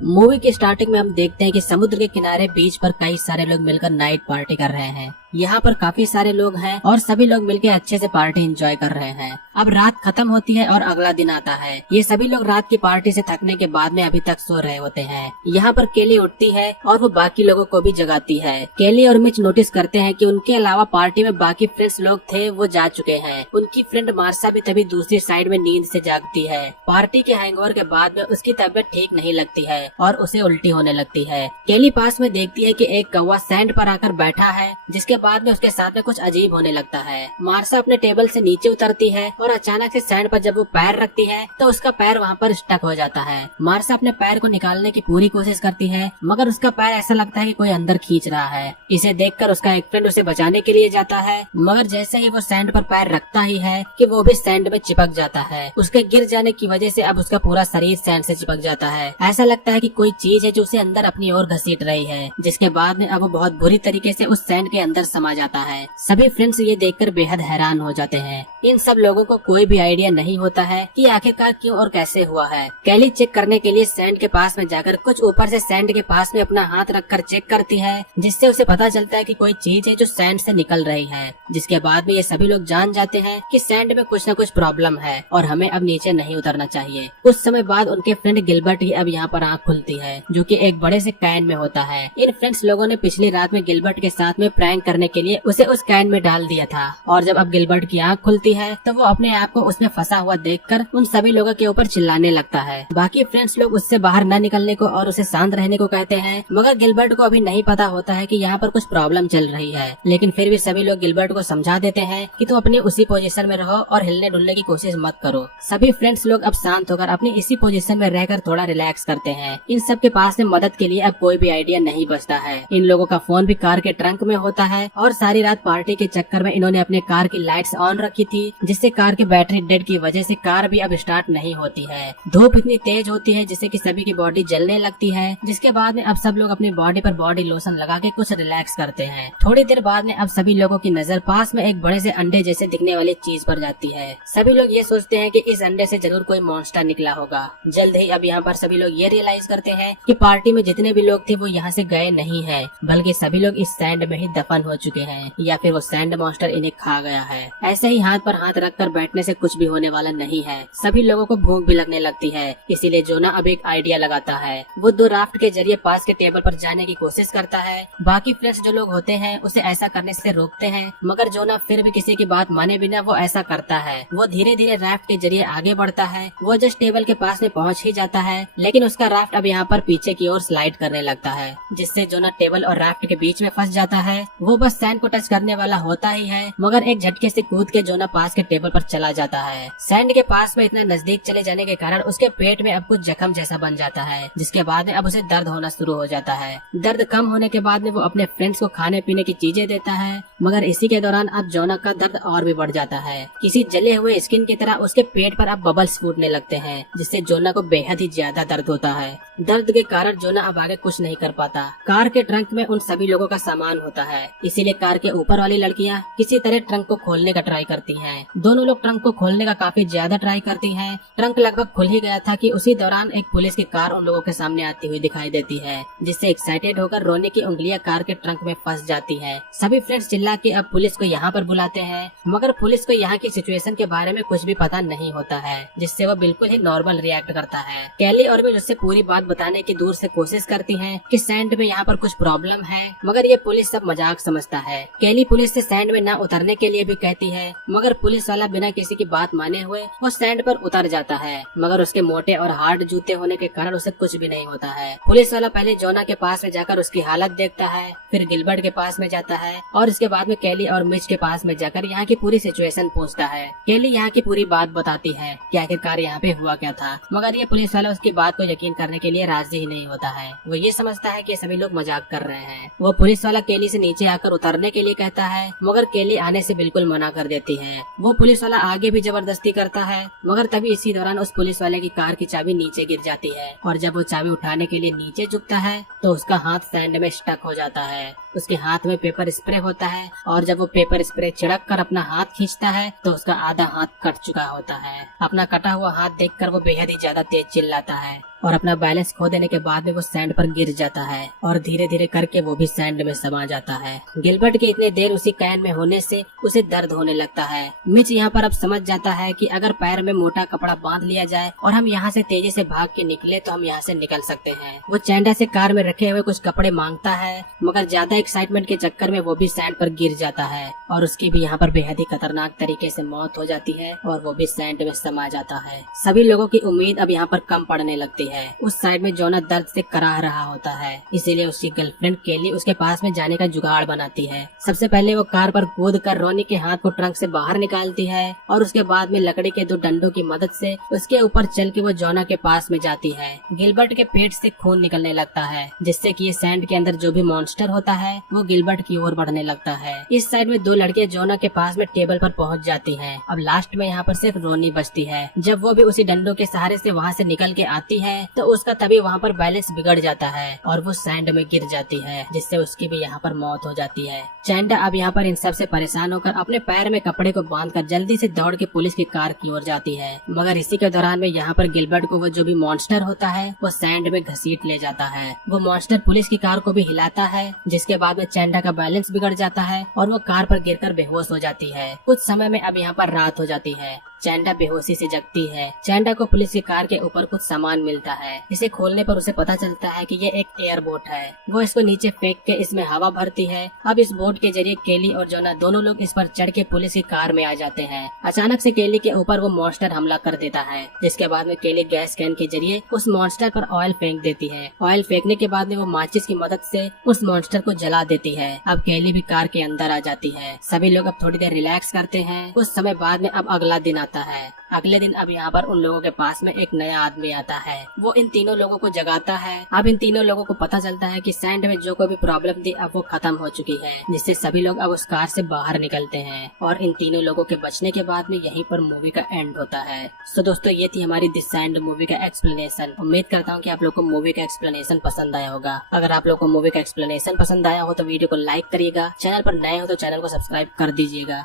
Movie की starting में हम देखते हैं कि समुद्र के किनारे बीच पर कई सारे लोग मिलकर नाइट पार्टी कर रहे हैं। यहाँ पर काफी सारे लोग हैं और सभी लोग मिलकर अच्छे से पार्टी एंजॉय कर रहे हैं। अब रात खत्म होती है और अगला दिन आता है। ये सभी लोग रात की पार्टी से थकने के बाद में अभी तक सो रहे होते हैं। यहाँ पर केली उठती है और वो बाकी लोगों को भी जगाती है। केली और मिच नोटिस करते हैं कि उनके अलावा पार्टी में बाकी फ्रेंड्स लोग थे वो जा चुके हैं। उनकी फ्रेंड मार्सा भी तभी दूसरी साइड में नींद से जागती है। पार्टी के हैंगओवर के बाद में उसकी तबीयत ठीक नहीं लगती है और उसे उल्टी होने लगती है। केली पास में देखती है कि एक कौवा सैंड पर आकर बैठा है, जिसके बाद में उसके साथ में कुछ अजीब होने लगता है। मार्सा अपने टेबल से नीचे उतरती है और अचानक से सैंड पर जब वो पैर रखती है तो उसका पैर वहाँ पर स्टक हो जाता है। मार्सा अपने पैर को निकालने की पूरी कोशिश करती है, मगर उसका पैर ऐसा लगता है कि कोई अंदर खींच रहा है। इसे देखकर उसका एक फ्रेंड उसे बचाने के लिए जाता है, मगर जैसे ही वो सैंड पर पैर रखता ही है कि वो भी सैंड में चिपक जाता है। उसके गिर जाने की वजह से अब उसका पूरा शरीर सैंड से चिपक जाता है। ऐसा लगता है कि कोई चीज है जो उसे अंदर अपनी ओर घसीट रही है, जिसके बाद में अब वो बहुत बुरी तरीके से उस सैंड के अंदर समा जाता है। सभी फ्रेंड्स ये देखकर बेहद हैरान हो जाते हैं। इन सब लोगों को कोई भी आइडिया नहीं होता है कि आखिरकार क्यों और कैसे हुआ है। केली चेक करने के लिए सैंड के पास में जाकर कुछ ऊपर से सैंड के पास में अपना हाथ रखकर चेक करती है, जिससे उसे पता चलता है कि कोई चीज है जो सैंड से निकल रही है। जिसके बाद में ये सभी लोग जान जाते हैं कि सैंड में कुछ न कुछ प्रॉब्लम है और हमें अब नीचे नहीं उतरना चाहिए। कुछ समय बाद उनके फ्रेंड गिलबर्ट ही अब यहाँ पर आँख खुलती है, जो कि एक बड़े से कैन में होता है। इन फ्रेंड्स लोगों ने पिछली रात में गिलबर्ट के साथ में प्रैंक करने के लिए उसे उस कैन में डाल दिया था, और जब अब गिलबर्ट की आँख खुलती है तो वो अपने आप को उसमें फंसा हुआ देखकर उन सभी लोगों के ऊपर चिल्लाने लगता है। बाकी फ्रेंड्स लोग उससे बाहर न निकलने को और उसे शांत रहने को कहते हैं, मगर गिलबर्ट को अभी नहीं पता होता है कि यहाँ पर कुछ प्रॉब्लम चल रही है। लेकिन फिर भी सभी लोग गिलबर्ट को समझा देते हैं कि तुम अपनी उसी पोजीशन में रहो और हिलने डुलने की कोशिश मत करो। सभी फ्रेंड्स लोग अब शांत होकर अपनी इसी पोजीशन में रहकर थोड़ा रिलैक्स करते हैं। इन सब के पास में मदद के लिए अब कोई भी आइडिया नहीं बचता है। इन लोगों का फोन भी कार के ट्रंक में होता है और सारी रात पार्टी के चक्कर में इन्होंने अपने कार की लाइट्स ऑन रखी थी, जिससे कार की बैटरी डेड की वजह से कार भी अब स्टार्ट नहीं होती है। धूप इतनी तेज होती है जिससे कि सभी की बॉडी जलने लगती है, जिसके बाद में अब सब लोग अपनी बॉडी पर बॉडी लोशन लगा के कुछ रिलैक्स करते हैं। थोड़ी देर बाद में अब सभी लोगों की नजर पास में एक बड़े से अंडे जैसे दिखने वाली चीज पर जाती है। सभी लोग ये सोचते हैं कि इस अंडे से जरूर कोई मॉन्स्टर निकला होगा। जल्द ही अब यहाँ पर सभी लोग ये रियलाइज करते हैं कि पार्टी में जितने भी लोग थे वो यहाँ से गए नहीं है, बल्कि सभी लोग इस सैंड में ही दफन हो चुके हैं, या फिर वो सैंड मॉन्स्टर इन्हें खा गया है। ऐसे ही हाथ पर हाथ रखकर बैठने से कुछ भी होने वाला नहीं है। सभी लोगों को भूख भी लगने लगती है, इसीलिए जोना अब एक आइडिया लगाता है। वो 2 राफ्ट के जरिए पास के टेबल पर जाने की कोशिश करता है। बाकी फ्रेंड्स जो लोग होते हैं उसे ऐसा करने से रोकते हैं, मगर जोना फिर भी किसी की बात माने बिना वो ऐसा करता है। वो धीरे धीरे राफ्ट के जरिए आगे बढ़ता है। वो जस्ट टेबल के पास में पहुंच ही जाता है, लेकिन उसका राफ्ट अब यहाँ पर पीछे की ओर स्लाइड करने लगता है, जिससे जोना टेबल और राफ्ट के बीच में फंस जाता है। वो बस सैंड को टच करने वाला होता ही है, मगर एक झटके से कूद के जोना पास के टेबल पर चला जाता है। सैंड के पास में इतना नजदीक चले जाने के कारण उसके पेट में अब कुछ जख्म जैसा बन जाता है, जिसके बाद में अब उसे दर्द होना शुरू हो जाता है। दर्द कम होने के बाद में वो अपने फ्रेंड्स को खाने पीने की चीजें देता है, मगर इसी के दौरान अब जोना का दर्द और भी बढ़ जाता है। किसी जले हुए स्किन की तरह उसके पेट पर अब बबल्स फूटने लगते हैं, जिससे जोना को बेहद ही ज्यादा दर्द होता है। दर्द के कारण जोना अब आगे कुछ नहीं कर पाता। कार के ट्रंक में उन सभी लोगों का सामान होता है, इसीलिए कार के ऊपर वाली लड़कियां किसी तरह ट्रंक को खोलने का ट्राई करती हैं। दोनों लोग ट्रंक को खोलने का काफी ज्यादा ट्राई करती हैं। ट्रंक लगभग खुल ही गया था कि उसी दौरान एक पुलिस की कार उन लोगों के सामने आती हुई दिखाई देती है, जिससे एक्साइटेड होकर रोने की उंगलियां कार के ट्रंक में फंस जाती है। सभी फ्रेंड्स चिल्ला के अब पुलिस को यहाँ पर बुलाते हैं, मगर पुलिस को यहाँ की सिचुएशन के बारे में कुछ भी पता नहीं होता है, जिससे वो बिल्कुल ही नॉर्मल रिएक्ट करता है। केली और भी उससे पूरी बात बताने की दूर से कोशिश करती हैं कि सैंड में यहाँ पर कुछ प्रॉब्लम है, मगर ये पुलिस सब मजाक समझता है। केली पुलिस से सैंड में न उतरने के लिए भी कहती है, मगर पुलिस वाला बिना किसी की बात माने हुए वो सैंड पर उतर जाता है, मगर उसके मोटे और हार्ड जूते होने के कारण उसे कुछ भी नहीं होता है। पुलिस वाला पहले जोना के पास में जाकर उसकी हालत देखता है, फिर गिलबर्ट के पास में जाता है और इसके बाद में केली और मिच के पास में जाकर यहाँ की पूरी सिचुएशन पूछता है। केली यहाँ की पूरी बात बताती है कि आखिरकार यहाँ पे हुआ क्या था, मगर ये पुलिस वाला उसकी बात को यकीन करने के लिए राजी ही नहीं होता है। वो ये समझता है कि सभी लोग मजाक कर रहे हैं। वो पुलिस वाला केली से नीचे आकर उतरने के लिए कहता है, मगर केली आने से बिल्कुल मना कर देती है। वो पुलिस वाला आगे भी जबरदस्ती करता है, मगर तभी इसी दौरान उस पुलिस वाले की कार की चाबी नीचे गिर जाती है, और जब वो चाबी उठाने के लिए नीचे झुकता है तो उसका हाथ सैंड में स्टक हो जाता है। उसके हाथ में पेपर स्प्रे होता है, और जब वो पेपर स्प्रे छिड़क कर अपना हाथ खींचता है तो उसका आधा हाथ कट चुका होता है। अपना कटा हुआ हाथ देखकर वो बेहद ही ज्यादा तेज चिल्लाता है। और अपना बैलेंस खो देने के बाद में वो सैंड पर गिर जाता है और धीरे धीरे करके वो भी सैंड में समा जाता है। गिलबर्ट के इतने देर उसी कैन में होने से उसे दर्द होने लगता है। मिच यहाँ पर अब समझ जाता है कि अगर पैर में मोटा कपड़ा बांध लिया जाए और हम यहाँ से तेजी से भाग के निकले तो हम यहाँ से निकल सकते हैं। वो चैंडा से कार में रखे हुए कुछ कपड़े मांगता है, मगर ज्यादा एक्साइटमेंट के चक्कर में वो भी सैंड पर गिर जाता है और उसकी भी यहाँ पर बेहद ही खतरनाक तरीके से मौत हो जाती है और वो भी सैंड में समा जाता है। सभी लोगों की उम्मीद अब यहाँ पर कम पड़ने लगती है। उस साइड में जोना दर्द से कराह रहा होता है, इसीलिए उसकी गर्लफ्रेंड केली उसके पास में जाने का जुगाड़ बनाती है। सबसे पहले वो कार पर कूद कर रोनी के हाथ को ट्रंक से बाहर निकालती है और उसके बाद में लकड़ी के 2 डंडों की मदद से उसके ऊपर चल के वो जोना के पास में जाती है। गिलबर्ट के पेट से खून निकलने लगता है, जिससे कि ये सैंड के अंदर जो भी मॉन्स्टर होता है वो गिलबर्ट की ओर बढ़ने लगता है। इस साइड में 2 लड़कियां जोना के पास में टेबल पर पहुंच जाती हैं। अब लास्ट में यहाँ पर सिर्फ रोनी बचती है। जब वो भी उसी डंडों के सहारे से वहाँ से निकल के आती है तो उसका तभी वहाँ पर बैलेंस बिगड़ जाता है और वो सैंड में गिर जाती है, जिससे उसकी भी यहाँ पर मौत हो जाती है। चैंडा अब यहाँ पर इन सब से परेशान होकर अपने पैर में कपड़े को बांधकर जल्दी से दौड़ के पुलिस की कार की ओर जाती है, मगर इसी के दौरान में यहाँ पर गिलबर्ट को वो जो भी मॉन्स्टर होता है वो सैंड में घसीट ले जाता है। वो मॉन्स्टर पुलिस की कार को भी हिलाता है, जिसके बाद में चैंडा का बैलेंस बिगड़ जाता है और वो कार पर गिरकर बेहोश हो जाती है। कुछ समय में अब यहाँ पर रात हो जाती है। चैंडा बेहोशी से जगती है। चैंडा को पुलिस की कार के ऊपर कुछ सामान मिलता है। इसे खोलने पर उसे पता चलता है कि ये एक एयर बोट है। वो इसको नीचे फेंक के इसमें हवा भरती है। अब इस बोट के जरिए केली और जोना दोनों लोग इस पर चढ़ के पुलिस की कार में आ जाते हैं। अचानक से केली के ऊपर वो मॉन्स्टर हमला कर देता है, जिसके बाद में केली गैस कैन के जरिए उस मॉन्स्टर पर ऑयल फेंक देती है। ऑयल फेंकने के बाद में वो माचिस की मदद से उस मॉन्स्टर को जला देती है। अब केली भी कार के अंदर आ जाती है। सभी लोग अब थोड़ी देर रिलैक्स करते हैं। कुछ समय बाद में अब अगला दिन आता है। अगले दिन अब यहाँ पर उन लोगों के पास में एक नया आदमी आता है। वो इन तीनों लोगों को जगाता है। अब इन तीनों लोगों को पता चलता है कि सैंड में जो कोई भी प्रॉब्लम थी अब वो खत्म हो चुकी है, जिससे सभी लोग अब उस कार से बाहर निकलते हैं और इन तीनों लोगों के बचने के बाद में यहीं पर मूवी का एंड होता है। सो दोस्तों, ये थी हमारी दिस सैंड मूवी का एक्सप्लेनेशन। उम्मीद करता हूँ कि आप लोग को मूवी का एक्सप्लेनेशन पसंद आया होगा। अगर आप लोग को मूवी का एक्सप्लेनेशन पसंद आया हो तो वीडियो को लाइक करिएगा। चैनल पर नए हो तो चैनल को सब्सक्राइब कर दीजिएगा।